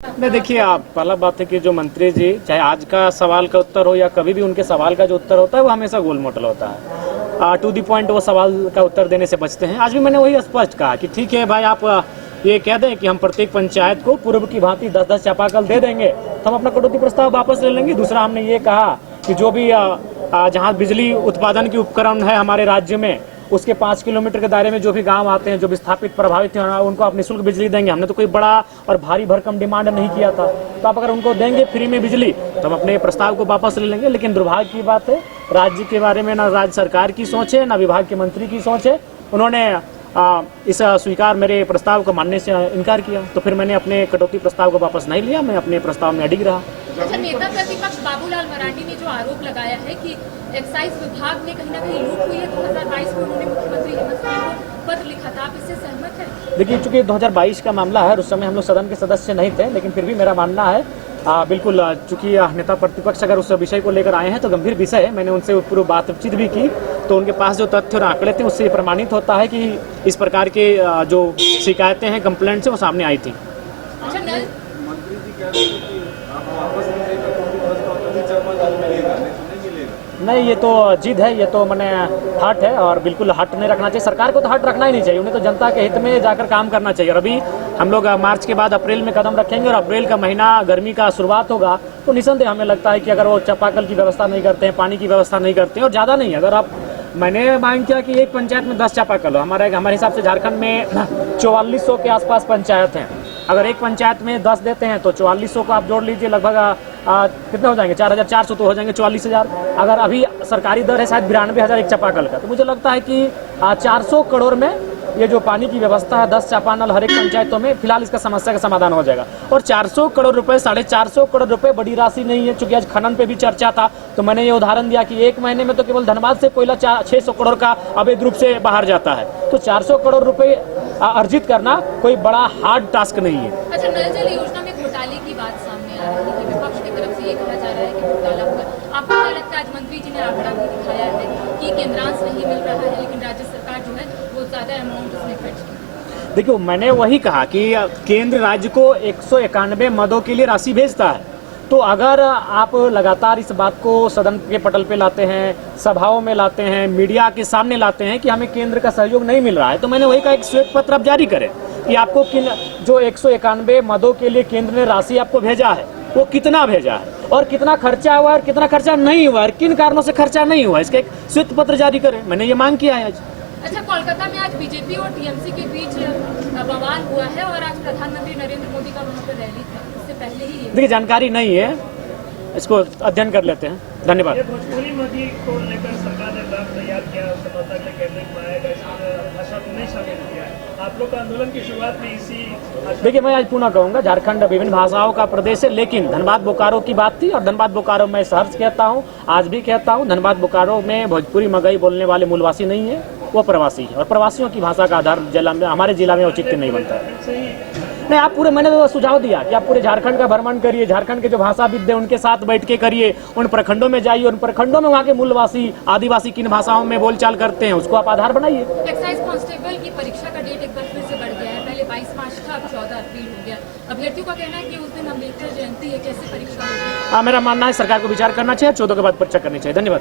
नहीं, देखिए आप, पहला बात है कि जो मंत्री जी चाहे आज का सवाल का उत्तर हो या कभी भी उनके सवाल का जो उत्तर होता है वो हमेशा गोल मोटल होता है। टू दी पॉइंट वो सवाल का उत्तर देने से बचते हैं। आज भी मैंने वही स्पष्ट कहा कि ठीक है भाई, आप ये कह दें कि हम प्रत्येक पंचायत को पूर्व की भांति 10-10 चापाकल दे देंगे तो हम अपना कटौती प्रस्ताव वापस ले लेंगे। दूसरा, हमने ये कहा कि जो भी जहाँ बिजली उत्पादन के उपकरण है हमारे राज्य में, उसके 5 किलोमीटर के दायरे में जो भी गांव आते हैं, जो विस्थापित प्रभावित हैं, उनको आप निःशुल्क बिजली देंगे। हमने तो कोई बड़ा और भारी भरकम डिमांड नहीं किया था। तो आप अगर उनको देंगे फ्री में बिजली तो हम अपने प्रस्ताव को वापस ले लेंगे। लेकिन दुर्भाग्य की बात है, राज्य के बारे में ना राज्य सरकार की सोच है, ना विभाग के मंत्री की सोच है। उन्होंने इस स्वीकार मेरे प्रस्ताव को मानने से इनकार किया। तो फिर मैंने अपने कटौती प्रस्ताव को वापस नहीं लिया, मैं अपने प्रस्ताव में अडिग रहा। अच्छा, नेता प्रतिपक्ष बाबूलाल मरांडी ने जो आरोप लगाया है कि एक्साइज विभाग में कहीं ना कहीं लूट हुई है, 2022 में उन्होंने मुख्यमंत्री हेमंत सोरेन को पत्र लिखा था, आप इससे सहमत हैं? देखिए, चूंकि 2022 का मामला है, उस समय हम लोग सदन के सदस्य नहीं थे, लेकिन फिर भी मेरा मानना है बिल्कुल, चूंकि नेता प्रतिपक्ष अगर उस विषय को लेकर आए हैं तो गंभीर विषय है। मैंने उनसे पूरी बातचीत भी की, तो उनके पास जो तथ्य और आंकड़े थे उससे प्रमाणित होता है कि इस प्रकार के जो शिकायतें हैं, कंप्लेंट्स हैं, वो सामने आई थी। नहीं, ये तो जिद है, ये तो मैंने हट है और बिल्कुल हट नहीं रखना चाहिए। सरकार को तो हट रखना ही नहीं चाहिए, उन्हें तो जनता के हित में जाकर काम करना चाहिए। और अभी हम लोग मार्च के बाद अप्रैल में कदम रखेंगे और अप्रैल का महीना गर्मी का शुरुआत होगा, तो निसंदेह हमें लगता है कि अगर वो चापाकल की व्यवस्था नहीं करते हैं, पानी की व्यवस्था नहीं करते हैं, और ज़्यादा नहीं, अगर आप, मैंने मांग किया कि एक पंचायत में 10 चापाकल हो। हमारे हिसाब से झारखंड में 4400 के आसपास पंचायत हैं। अगर एक पंचायत में 10 देते हैं तो 4400 को आप जोड़ लीजिए, लगभग कितने हो जाएंगे, 4400 तो हो जाएंगे 44,000। अगर अभी सरकारी दर है शायद 92,000 एक चापाकल का, तो मुझे लगता है कि 400 करोड़ में ये जो पानी की व्यवस्था है, 10 चापानल हर एक पंचायतों में, फिलहाल इसका समस्या का समाधान हो जाएगा। और 400 करोड़ रुपए, 450 करोड़ रुपए बड़ी राशि नहीं है। चूंकि आज खनन पे भी चर्चा था, तो मैंने ये उदाहरण दिया कि एक महीने में तो केवल धनबाद से कोयला 600 करोड़ का अवैध रूप से बाहर जाता है। तो 400 करोड़ रुपए अर्जित करना कोई बड़ा हार्ड टास्क नहीं है। अच्छा, नल जल योजना में घोटाले की बात सामने आ रही है, विपक्ष की तरफ से ये कहा जा रहा है कि घोटाला हुआ। आपको क्या लगता है, आज मंत्री जी ने आंकड़ा भी दिखाया है कि केंद्रांश नहीं मिल रहा है, लेकिन राज्य सरकार जो है वो ज्यादा अमाउंट उसमें खर्च की? देखिए, मैंने वही कहा कि केंद्र राज्य को 191 मदों के लिए राशि भेजता है। तो अगर आप लगातार इस बात को सदन के पटल पे लाते हैं, सभाओं में लाते हैं, मीडिया के सामने लाते हैं कि हमें केंद्र का सहयोग नहीं मिल रहा है, तो मैंने वही कहा, एक श्वेत पत्र आप जारी करें कि आपको किन जो 191 मदों के लिए केंद्र ने राशि आपको भेजा है वो कितना भेजा है और कितना खर्चा हुआ और कितना खर्चा नहीं हुआ और किन कारणों से खर्चा नहीं हुआ, इसका एक श्वेत पत्र जारी करें। मैंने ये मांग किया है आज। अच्छा, कोलकाता में आज बीजेपी और टीएमसी के बीच बवाल हुआ है और आज प्रधानमंत्री नरेंद्र मोदी का वहां पर रैली था, इससे पहले ही ये। देखिए, जानकारी नहीं है, इसको अध्ययन कर लेते हैं। धन्यवाद। भोजपुरी नदी को लेकर सरकार ने ड्राफ्ट तैयार किया, समझौता के कैबिनेट में आएगा, इसमें भाषा को नहीं शामिल किया है। आप लोग का आंदोलन की शुरुआत में इसी। देखिए, मैं आज पुनः कहूंगा, झारखंड विभिन्न भाषाओं का प्रदेश है, लेकिन धनबाद बोकारो की बात थी और धनबाद बोकारो में सहर्ष कहता हूँ, आज भी कहता हूँ, धनबाद बोकारो में भोजपुरी मगही बोलने वाले मूलवासी नहीं है, वो प्रवासी है। और प्रवासियों की भाषा का आधार हमारे जिला में औचित्य नहीं बनता है। नहीं, आप पूरे, मैंने तो सुझाव दिया कि आप पूरे झारखंड का भ्रमण करिए, झारखंड के जो भाषाविद हैं उनके साथ बैठ के करिए, उन प्रखंडों में जाइए, उन प्रखंडों में वहाँ के मूलवासी आदिवासी किन भाषाओं में बोलचाल करते हैं उसको आप आधार बनाइए। एक्साइज कांस्टेबल की परीक्षा का डेट एक बार फिर से बढ़ गया है, पहले 22 मार्च था, अब 14 अप्रैल हो गया। अभ्यर्थियों का कहना है कि उस दिन अम्बेडकर जयंती है, कैसे परीक्षा होगी? मेरा मानना है सरकार को विचार करना चाहिए, 14 के बाद परीक्षा करनी चाहिए। धन्यवाद।